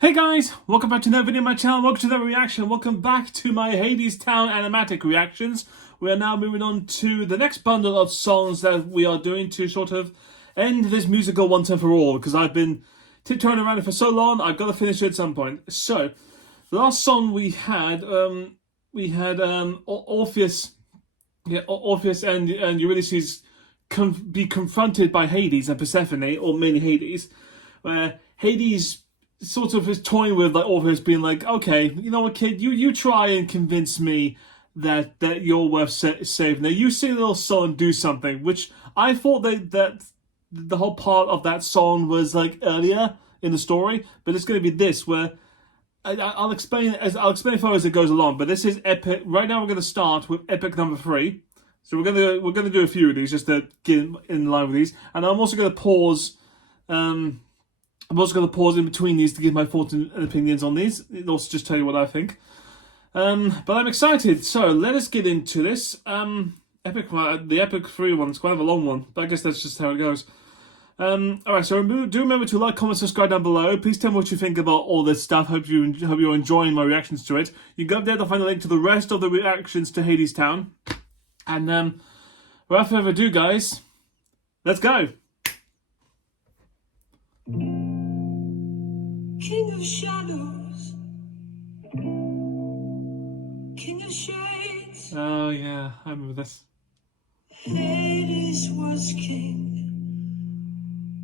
Hey guys, welcome back to another video on my channel, welcome to another reaction, welcome back to my Hadestown animatic reactions. We are now moving on to the next bundle of songs that we are doing to sort of end this musical once and for all, because I've been tiptoeing around it for so long, I've got to finish it at some point. So, the last song we had Orpheus and Eurydice be confronted by Hades and Persephone, or mainly Hades, where Hades sort of is toying with like Orpheus, being like, okay, you know what, kid, you try and convince me that you're worth saving. Now you sing a little song and do something, which I thought that the whole part of that song was like earlier in the story, but it's going to be this where I'll explain further as it goes along. But this is epic. Right now we're going to start with epic number 3. So we're gonna do a few of these just to get in line with these, and I'm also going to pause. I'm also going to pause in between these to give my thoughts and opinions on these, and also just tell you what I think. But I'm excited, so let us get into this. The epic 3 one's kind of a long one, but I guess that's just how it goes. Alright, so do remember to like, comment, subscribe down below. Please tell me what you think about all this stuff. Hope you're enjoying my reactions to it. You can go up there to find a link to the rest of the reactions to Hadestown. And without further ado, guys, let's go. King of shadows, king of shades. Oh yeah, I remember this. Hades was king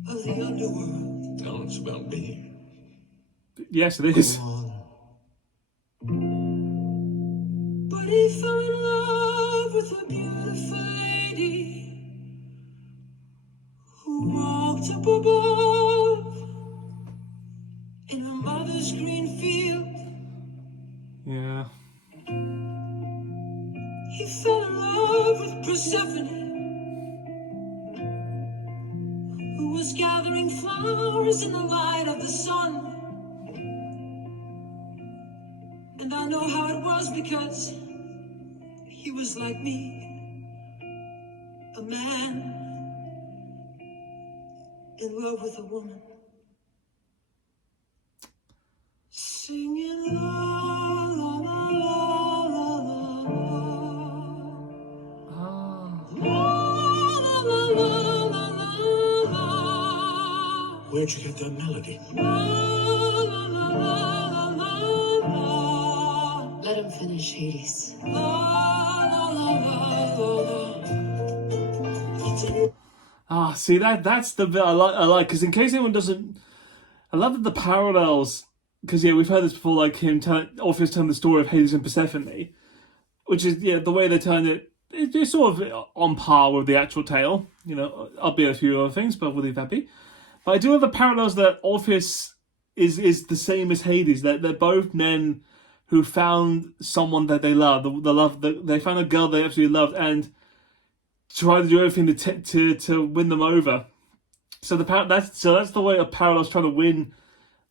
of the underworld. Tell us about me. Yes, it is. But he fell in love with a beautiful lady who walked up above in her mother's green field. Yeah. He fell in love with Persephone, who was gathering flowers in the light of the sun. And I know how it was because he was like me, a man in love with a woman. Singing la la la la la la la la la la la la. Where'd you get that melody? La la la la la la. Let him finish, Hades. La la la la la. See that's the bit I like because in case anyone doesn't, I love that the parallels. Because yeah, we've heard this before, like Orpheus telling the story of Hades and Persephone, which is the way they're telling it. It's sort of on par with the actual tale, albeit a few other things, but we'll leave that be. But I do have the parallels that Orpheus is the same as Hades. That they're both men who found someone that they love. They found a girl they absolutely loved and tried to do everything to win them over. So that's the way a parallel's trying to win.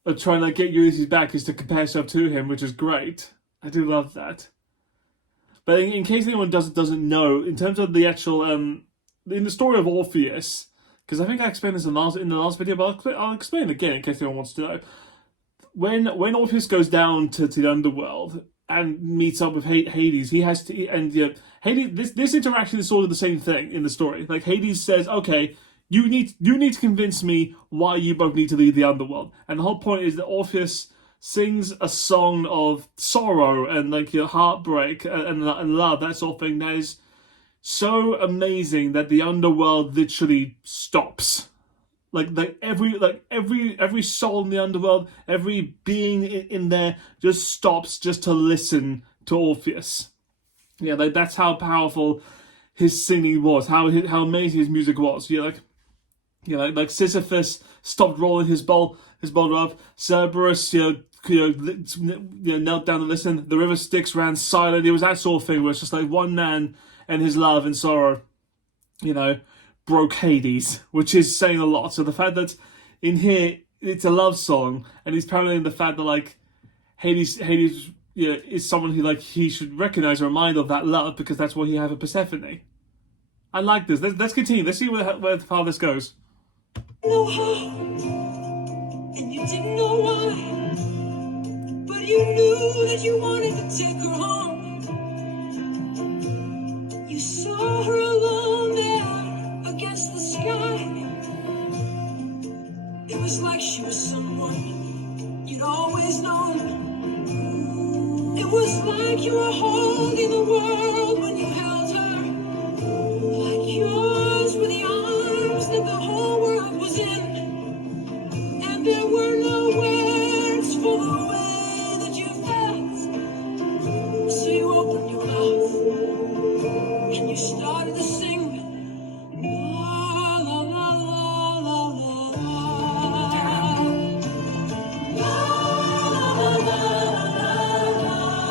Of trying to get Ulysses back is to compare yourself to him, which is great. I do love that. But in case anyone doesn't know, in terms of the actual in the story of Orpheus, because I think I explained this in the last video, but I'll explain it again in case anyone wants to know. When Orpheus goes down to the underworld and meets up with Hades, he has to Hades. This interaction is sort of the same thing in the story. Like Hades says, okay, You need to convince me why you both need to leave the underworld. And the whole point is that Orpheus sings a song of sorrow and heartbreak and love, that sort of thing, that is so amazing that the underworld literally stops. Every soul in the underworld, every being in there just stops just to listen to Orpheus. Yeah, that's how powerful his singing was, how amazing his music was. Like Sisyphus stopped rolling his boulder up. Cerberus, knelt down to listen. The river Styx ran silent. It was that sort of thing where it's just like one man and his love and sorrow, broke Hades, which is saying a lot. So the fact that in here it's a love song, and he's paralleling the fact that Hades, is someone who he should recognize or remind of that love because that's what he had for Persephone. I like this. Let's continue. Let's see where far this goes. Know how, and you didn't know why. that you wanted to take her home. You saw her alone there against the sky. It was like she was someone you'd always known. It was like you were holding the world when you held her. Like yours were the arms that the whole world was in. And there were no words for the way that you felt. So you opened your mouth and you started to sing. La la la la la la.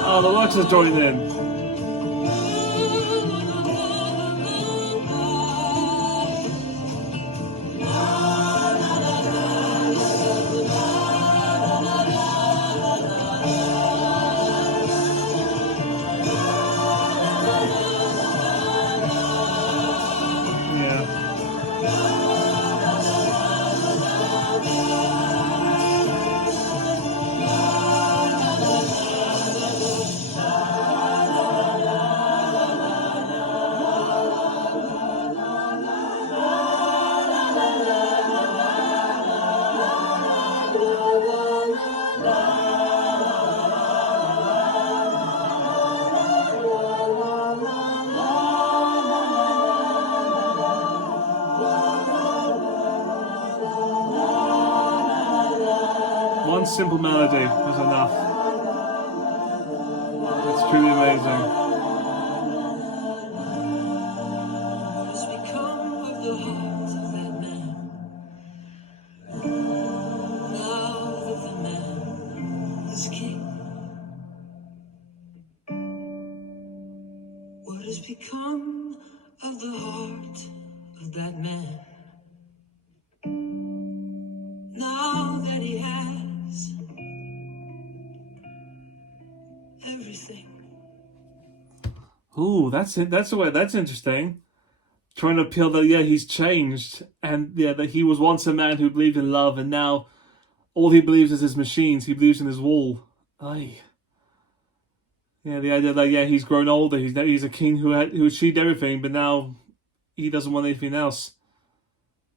Oh, the Watchers joined in. Yeah. One simple melody was enough. It's truly amazing. What has become of the heart of that man? Now that the man is king. What has become of the heart of that man? Now that he has everything. Ooh, that's it. That's the way. That's interesting. Trying to appeal that he's changed, and that he was once a man who believed in love, and now all he believes is his machines. He believes in his wall. Aye. Yeah, the idea that he's grown older. He's a king who achieved everything, but now he doesn't want anything else.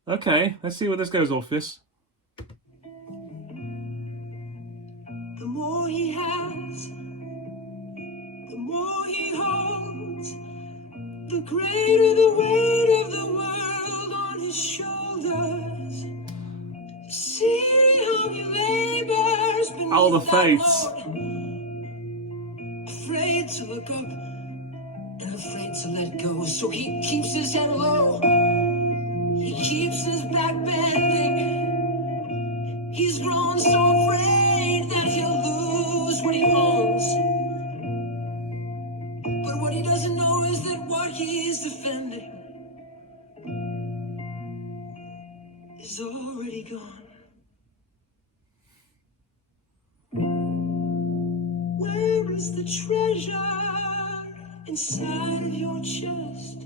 Okay, let's see where this goes, Orpheus. The more he has, the more he holds, the greater the weight of the world on his shoulders. See how he labors beneath All the that fates. load. Afraid to look up and afraid to let go. So he keeps his head low. He keeps his back bending. He's grown so afraid that he'll lose what he owns. But what he doesn't know is that what he's defending is already gone. Where is the treasure inside of your chest?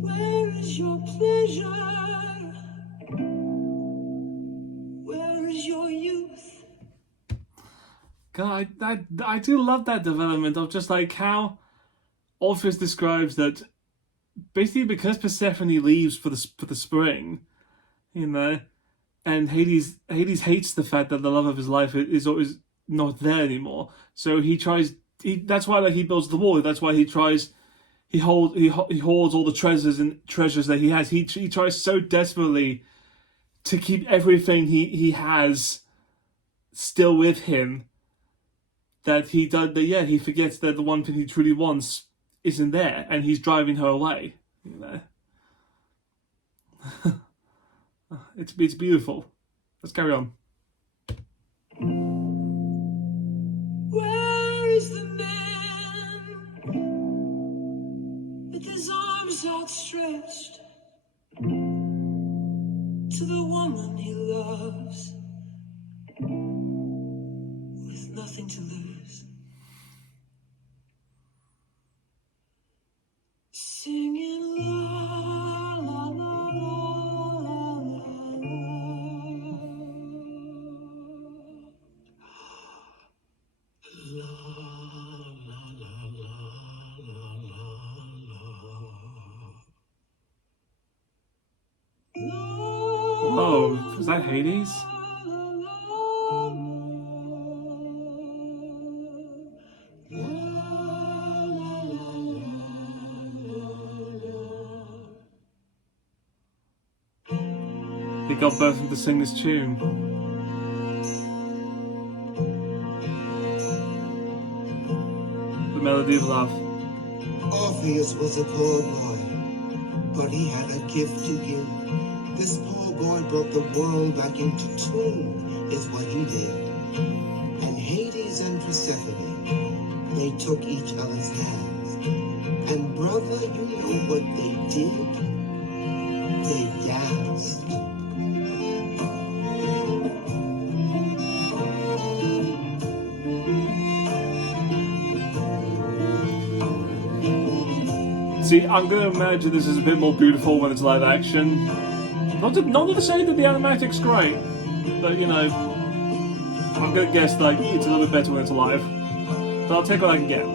Where is your pleasure? Where is your youth? God, I do love that development of just like how Orpheus describes that basically because Persephone leaves for the spring, and Hades hates the fact that the love of his life is always not there anymore. So he tries. That's why he builds the wall. That's why he tries. He hoards all the treasures that he has. He tries so desperately to keep everything he has still with him that he forgets that the one thing he truly wants isn't there, and he's driving her away. It's beautiful. Let's carry on. Where is the man with his arms outstretched to the woman he loves with nothing to lose? Singing la la la la la la. Is that Hades? He got both of them to sing this tune. The melody of love. Orpheus was a poor boy, but he had a gift to give. This poor boy brought the world back into tune, is what he did. And Hades and Persephone, they took each other's hands. And brother, you know what they did? They danced. See, I'm going to imagine this is a bit more beautiful when it's live action. Not to say that the animatic's great, but you know, I'm going to guess like it's a little bit better when it's live. But I'll take what I can get.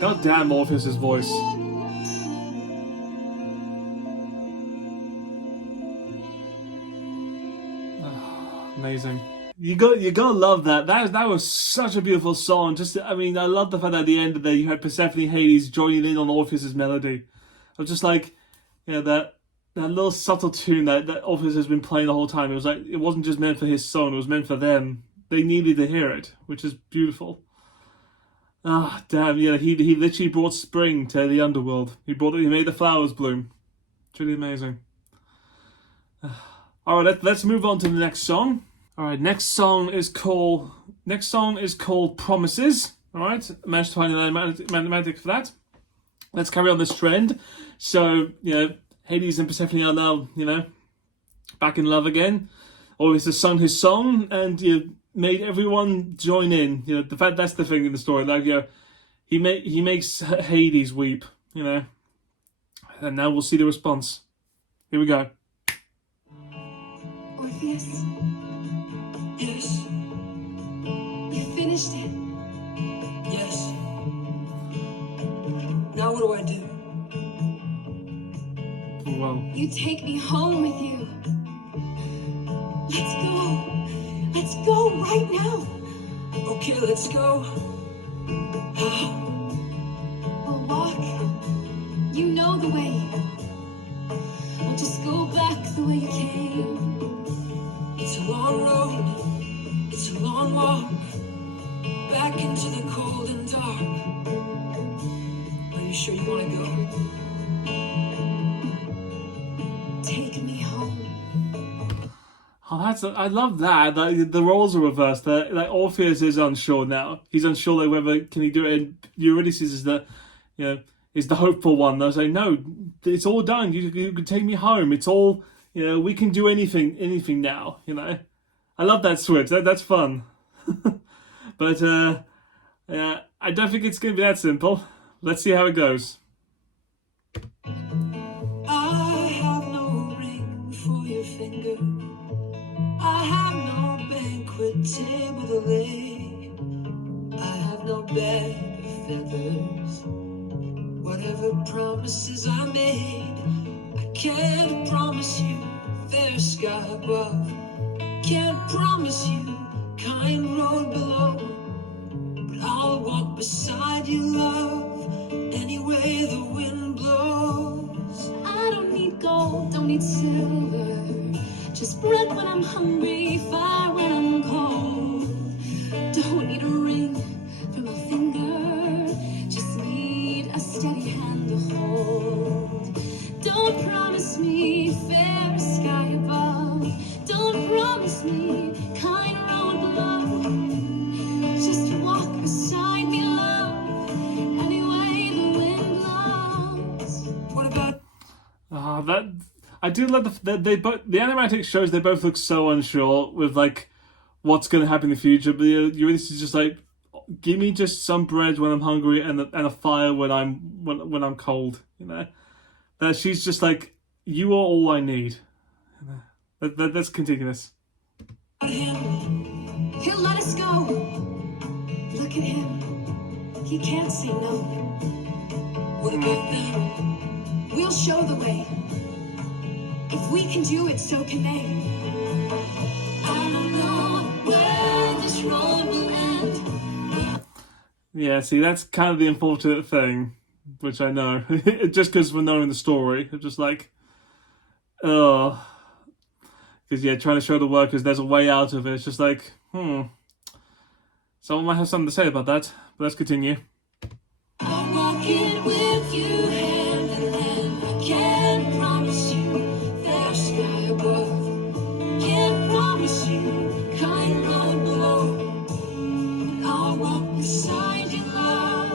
God damn Orpheus' voice. Amazing. You gotta love that. That was such a beautiful song. Just I mean, I love the fact that at the end of it you had Persephone and Hades joining in on Orpheus' melody. I was just like, you know, that little subtle tune that Orpheus has been playing the whole time. It was like it wasn't just meant for his song, it was meant for them. They needed to hear it, which is beautiful. Ah, damn, yeah, he literally brought spring to the underworld. He made the flowers bloom. It's really amazing. Alright, let's move on to the next song. Alright, next song is called Promises. Alright, I managed to find an animatic for that. Let's carry on this trend. So, you know, Hades and Persephone are now, you know, back in love again. Orpheus has sung his song, and made everyone join in. You know, the fact that's the thing in the story. Like, you know, he makes Hades weep. You know, and now we'll see the response. Here we go. Orpheus, Yes, you finished it. yes. Now what do I do? Well, You take me home with you. Let's go. Let's go right now. Okay, let's go. How? We'll walk. You know the way. We'll just go back the way you came. It's a long road. It's a long walk. Back into the cold and dark. Are you sure you want to go? Take me home. oh, I love that. Like, the roles are reversed. Like Orpheus is unsure now. He's unsure like whether can he do it. And Eurydice is the, you know, is the hopeful one. They'll say, no, it's all done. You can take me home. It's all, you know, we can do anything now. You know, I love that switch. That's fun. But yeah, I don't think it's gonna be that simple. Let's see how it goes. I have no ring for your finger. I have no banquet table to lay. I have no bed of feathers. Whatever promises I made, I can't promise you fair sky above. Can't promise you kind road below. But I'll walk beside you, love, any way the wind blows. I don't need gold, don't need silver. Just bread when I'm hungry, fire when I'm cold. Don't need a ring from a finger. Just need a steady hand to hold. Don't promise me fair sky above. Don't promise me kind road below. Just walk beside me, love, any way the wind blows. What That I do love they both the animatic shows. They both look so unsure with like what's going to happen in the future. But Eurydice is just like, give me just some bread when I'm hungry and a fire when I'm cold. You know, that she's just like, you are all I need. Let's continue this. He'll let us go. Look at him. He can't say no. What about them? We'll show the way. If we can do it, so can they. I don't know where this road will end. Yeah, see, that's kind of the unfortunate thing, which I know. Just because we're knowing the story. I'm just like, oh. Because, yeah, trying to show the workers there's a way out of it. It's just like, Someone might have something to say about that. But let's continue. I'm walking with you hand in hand. I can't promise you fair sky above. Can't promise you kind road below. But I'll walk beside you, love.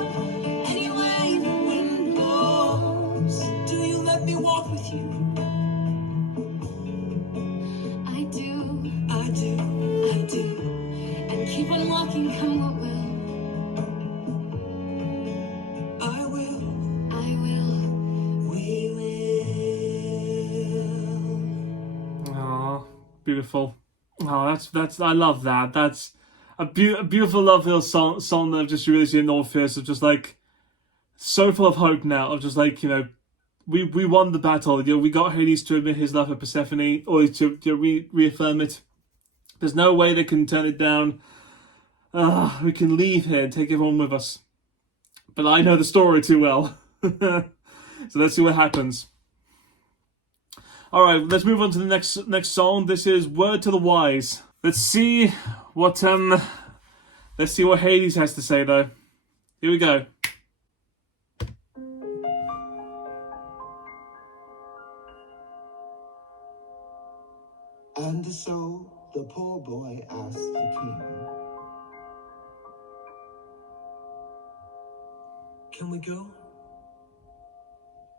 Anyway the wind blows. Do you let me walk with you? I do, I do, I do. And keep on walking, come what will. I will, I will. we will. Oh, beautiful. Oh, that's I love that. That's a beautiful, lovely song of just Eurydice and Orpheus of just like so full of hope now. Of just like, you know, we won the battle. You know, we got Hades to admit his love for Persephone, or to reaffirm it. There's no way they can turn it down. We can leave here and take everyone with us. But I know the story too well. So let's see what happens. Alright, let's move on to the next song. This is Word to the Wise. Let's see what Hades has to say though. Here we go. And so the poor boy asked the king, Can we go?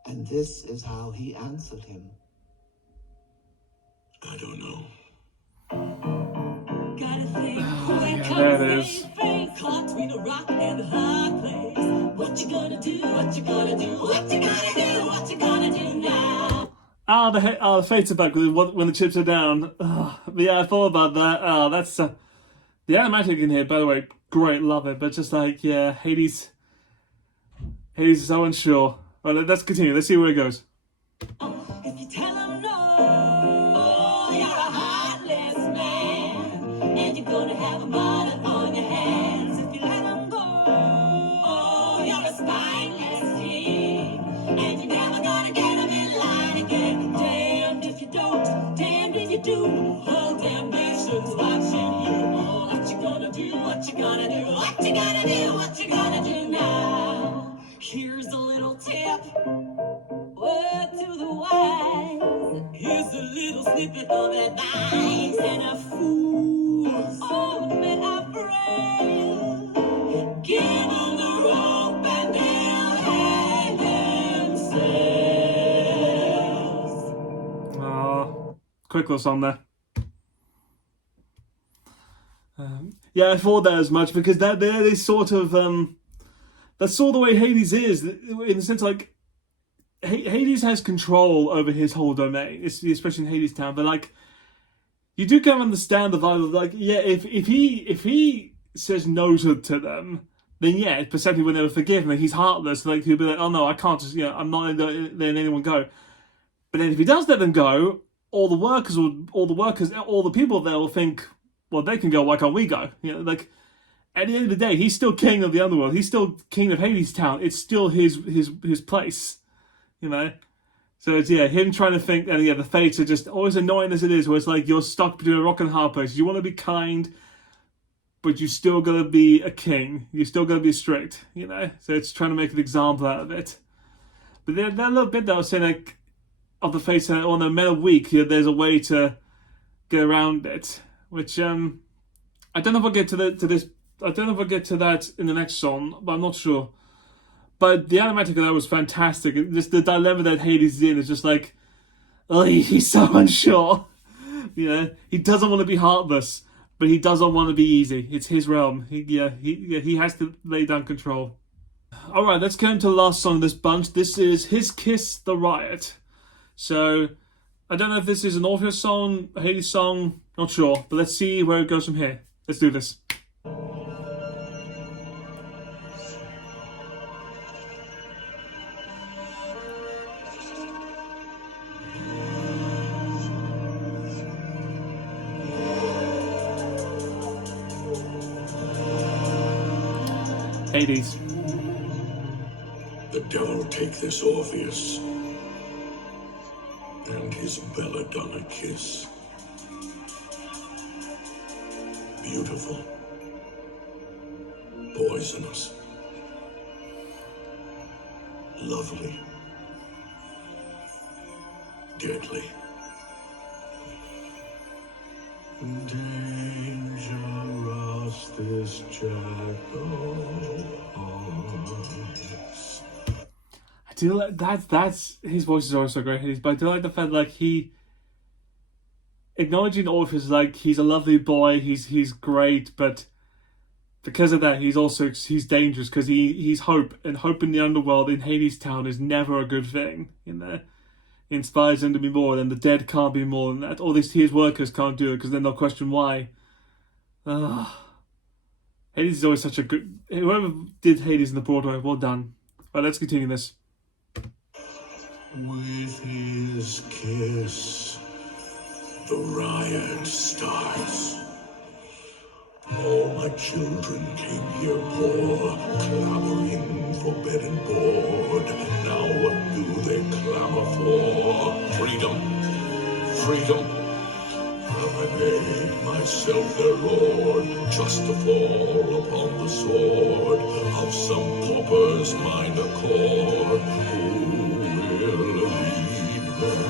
and this is how he answered him. I don't know. Gotta think. There it is. Caught between a rock and a hard place. What you gonna do? What you gonna do? What you gonna do? What you gonna do now? The fates are back when the chips are down. But yeah, I thought about that. That's the animatic in here, by the way, great, love it. But just like, yeah, Hades is so unsure. Well, let's continue. Let's see where it goes. If you tell him no, oh, you're a heartless man, and you're gonna have a bullet on your hands. If you let him go, oh, you're a spineless king, and you're never gonna get him in line again. Damned if you don't, damned if you do. Whole damn nation's watching you. Oh, what you gonna do? What you gonna do? What you gonna do? What you gonna do now? Here's a little tip. Word to the wise. Here's a little snippet of advice. And a fool's old men are frail. Give them the rope and they'll hang themselves. Quick little song there. Yeah, I thought that as much because they sort of that's sort of the way Hades is, in the sense like Hades has control over his whole domain, especially in Hadestown. But like, you do kind of understand the vibe of like, yeah, if he says no to them, then yeah, Persephone will never forgive him. He's heartless. Like he'll be like, oh no, I can't just, I'm not letting anyone go. But then if he does let them go, all the people there will think, well, they can go, why can't we go? Like at the end of the day, he's still king of the underworld. He's still king of Hadestown. It's still his place, So it's him trying to think, and the fates are just always annoying as it is, where it's like you're stuck between a rock and a hard place. You want to be kind, but you still gotta be a king. You still gotta be strict, So it's trying to make an example out of it. But that little bit that I was saying, like, of the fates, on the men are weak, there's a way to get around it. Which I don't know if I'll get to this. I don't know if I'll get to that in the next song, but I'm not sure. But the animatic of that was fantastic. Just the dilemma that Hades is in is just like, oh, he's so unsure. You know, he doesn't want to be heartless, but he doesn't want to be easy. It's his realm. He has to lay down control. All right, let's go into the last song of this bunch. This is His Kiss The Riot. So, I don't know if this is an Orpheus song, a Hades song, not sure. But let's see where it goes from here. Let's do this. Hades. The devil take this Orpheus and his belladonna kiss. Beautiful, poisonous, lovely, deadly. Dangerous this jackal hearts. I do like that's his voice is always so great, Hades, but I do like the fact like he acknowledging Orpheus like he's a lovely boy, he's great, but because of that he's dangerous because he's hope, and hope in the underworld in Hadestown is never a good thing, you know. It inspires him to be more, and the dead can't be more than that. All his workers can't do it because then they'll question why. Hades is always such a good. Whoever did Hades in the Broadway, well done. Right, let's continue this. With his kiss, the riot starts. All my children came here poor, clamoring for bed and board. Now what do they clamor for? Freedom, freedom. Have I made myself their lord, just to fall upon the sword of some pauper's mind accord? Who will lead them?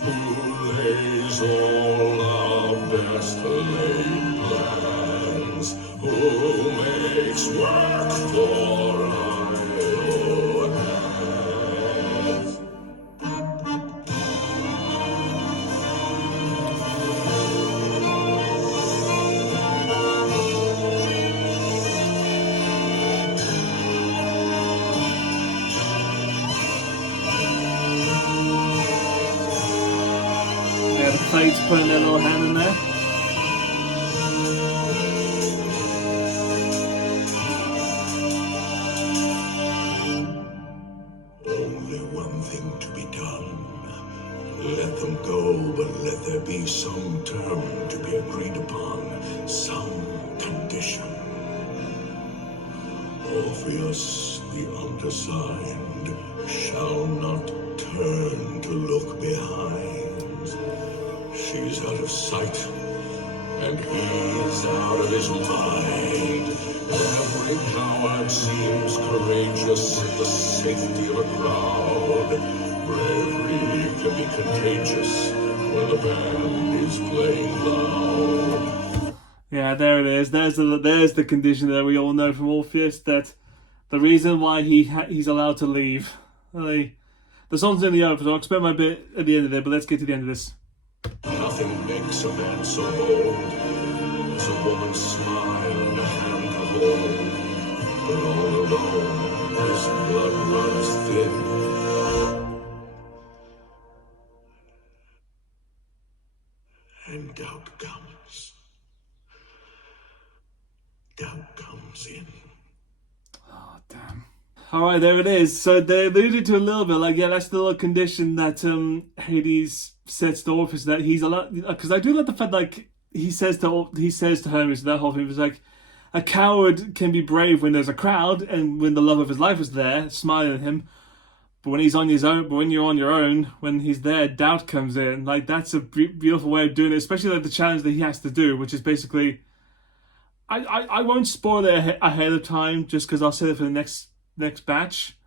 Who lays all our best laid plans? Who makes work for idle hands? Yeah, the Fates putting their little hand in there. Only one thing to be done. Let them go, but let there be some term to be agreed upon, some condition. Orpheus, the undersigned, shall not turn to look behind. She's out of sight, and he's out of his mind. Every coward seems courageous in the safety of a crowd. Bravery can be contagious when the band is playing loud. Yeah, there it is. There's the condition that we all know from Orpheus, that the reason why he's allowed to leave. The song's in the open, so I'll explain my bit at the end of it, but let's get to the end of this. Nothing makes a man so bold as a woman's smile and a hand to hold. But all alone, his blood runs thin. And doubt comes. Doubt comes in. Oh, damn. Alright, there it is. So they alluded to a little bit, like, yeah, that's the little condition that Hades sets to Orpheus, that he's allowed, because I do like the fact, like, he says to Hermes, that whole thing was like, a coward can be brave when there's a crowd and when the love of his life is there, smiling at him. But when he's on his own, but when you're on your own, when he's there, doubt comes in. Like, that's a beautiful way of doing it, especially like the challenge that he has to do, which is basically, I won't spoil it ahead of time, just because I'll say it for the next batch.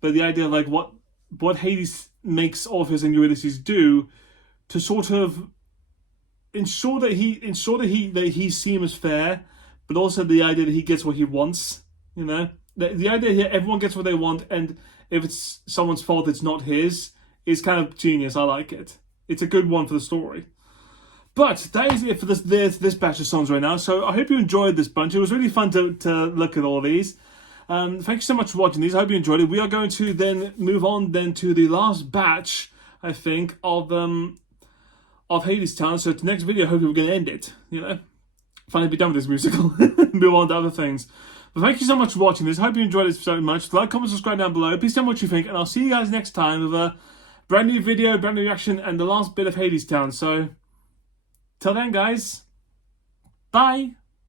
But the idea of like what Hades makes Orpheus and Eurydice do to sort of ensure that he seems fair, but also the idea that he gets what he wants, you know. The idea here, everyone gets what they want, and if it's someone's fault, it's not his, is kind of genius. I like it. It's a good one for the story. But that is it for this batch of songs right now. So I hope you enjoyed this bunch. It was really fun to look at all these. Thank you so much for watching these. I hope you enjoyed it. We are going to then move on then to the last batch, I think, of Hadestown. So the next video, hopefully we're going to end it. Finally be done with this musical. Move on to other things. But thank you so much for watching this. Hope you enjoyed it so much. Like, comment, subscribe down below. Please tell me what you think, and I'll see you guys next time with a brand new video, brand new reaction, and the last bit of Hadestown. So, till then, guys, bye!